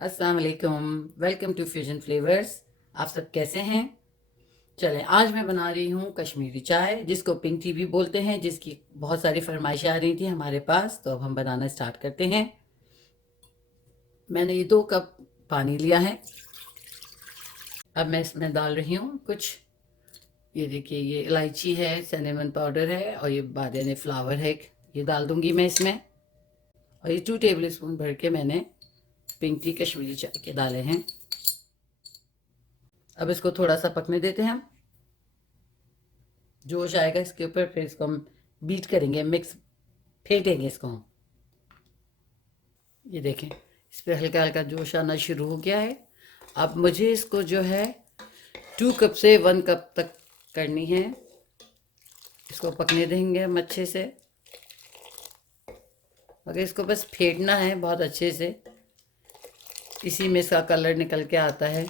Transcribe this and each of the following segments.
अस्सलाम वालेकुम। Welcome to fusion flavours. आप सब कैसे हैं? चलें, आज मैं बना रही हूँ कश्मीरी चाय, जिसको पिंक टी भी बोलते हैं, जिसकी बहुत सारी फरमाइशें आ रही थी हमारे पास, तो अब हम बनाना स्टार्ट करते हैं। मैंने ये 2 कप पानी लिया है। अब मैं इसमें डाल रही हूँ कुछ, ये देखिए, ये इलायची है, सिनेमन पाउडर है और ये बादानी फ्लावर है, ये डाल दूंगी मैं इसमें। और ये 2 टेबल स्पून भर के मैंने पिंक टी कश्मीरी चाय के डाले हैं। अब इसको थोड़ा सा पकने देते हैं हम। जोश आएगा इसके ऊपर, फिर इसको हम बीट करेंगे, मिक्स फेंटेंगे इसको हम। ये देखें, इस पर हल्का हल्का जोश आना शुरू हो गया है। अब मुझे इसको जो है 2 कप से 1 कप तक करनी है। इसको पकने देंगे हम अच्छे से, मगर इसको बस फेंटना है बहुत अच्छे से, इसी में इसका कलर निकल के आता है।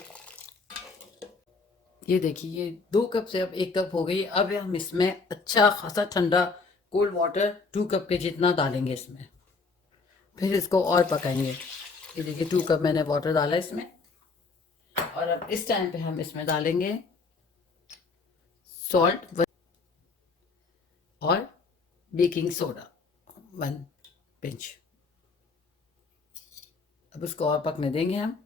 ये देखिए, ये 2 कप से अब 1 कप हो गई। अब हम इसमें अच्छा खासा ठंडा कोल्ड वाटर 2 कप के जितना डालेंगे इसमें, फिर इसको और पकाएंगे। ये देखिए, 2 कप मैंने वाटर डाला इसमें। और अब इस टाइम पे हम इसमें डालेंगे सॉल्ट और बेकिंग सोडा 1 पिंच। अब उसको और पकने देंगे हम।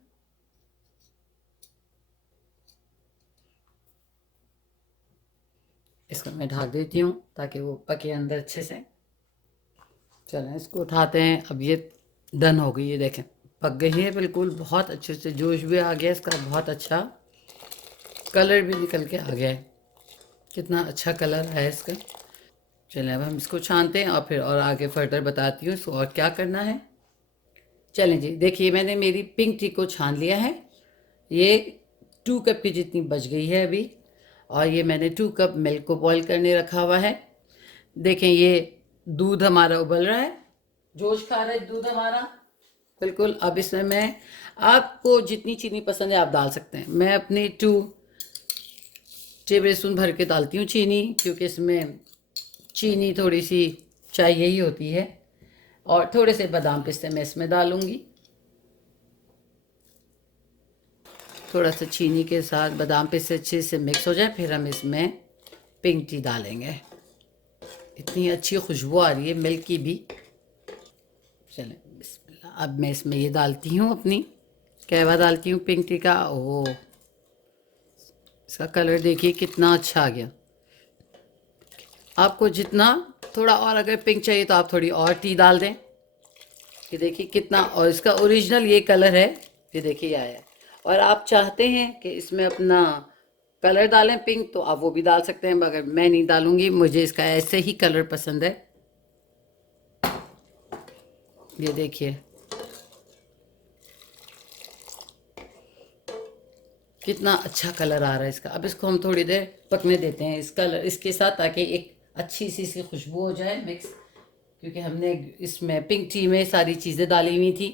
इसको मैं ढक देती हूँ ताकि वो पके अंदर अच्छे से। चलें, इसको उठाते हैं। अब ये डन हो गई, ये देखें पक गई है बिल्कुल, बहुत अच्छे से जोश भी आ गया इसका, बहुत अच्छा कलर भी निकल के आ गया है। कितना अच्छा कलर है इसका। चलें, अब हम इसको छानते हैं और फिर और आगे फर्दर बताती हूँ इसको और क्या करना है। चलें जी, देखिए मैंने मेरी पिंक टी को छान लिया है। ये 2 कप की जितनी बच गई है अभी। और ये मैंने 2 कप मिल्क को बॉईल करने रखा हुआ है। देखें, ये दूध हमारा उबल रहा है, जोश खा रहा है दूध हमारा बिल्कुल। अब इसमें मैं, आपको जितनी चीनी पसंद है आप डाल सकते हैं। मैं अपनी 2 टेबल स्पून भर के डालती हूँ चीनी, क्योंकि इसमें चीनी थोड़ी सी चाहिए ही होती है। और थोड़े से बादाम पिस्ते मैं इसमें डालूंगी। थोड़ा सा चीनी के साथ बादाम पिस्ते अच्छे से मिक्स हो जाए, फिर हम इसमें पिंक टी डालेंगे। इतनी अच्छी खुशबू आ रही है मिल्क की भी। चलें, बिस्मिल्लाह। अब मैं इसमें ये डालती हूँ अपनी कहवा, डालती हूँ पिंक टी का। ओह, इसका कलर देखिए कितना अच्छा आ गया। आपको जितना थोड़ा और अगर पिंक चाहिए तो आप थोड़ी और टी डाल दें। ये देखिए कितना, और इसका ओरिजिनल ये कलर है, ये देखिए ये आया है। और आप चाहते हैं कि इसमें अपना कलर डालें पिंक, तो आप वो भी डाल सकते हैं, मगर मैं नहीं डालूंगी, मुझे इसका ऐसे ही कलर पसंद है। ये देखिए कितना अच्छा कलर आ रहा है इसका। अब इसको हम थोड़ी देर पकने देते हैं इस कलर इसके साथ, ताकि एक अच्छी सी इसकी खुशबू हो जाए मिक्स, क्योंकि हमने इसमें पिंक टी में सारी चीज़ें डाली हुई थी।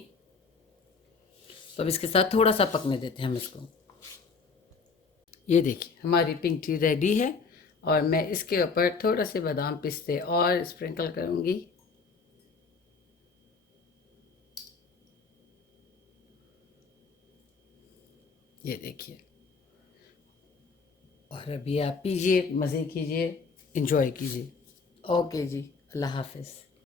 तो अब इसके साथ थोड़ा सा पकने देते हैं हम इसको। ये देखिए हमारी पिंक टी रेडी है। और मैं इसके ऊपर थोड़ा से बादाम पिस्ते और स्प्रिंकल करूँगी। ये देखिए, और अभी आप पीजिए, मज़े कीजिए, इंजॉय कीजिए। ओके जी, अल्लाह हाफिज़।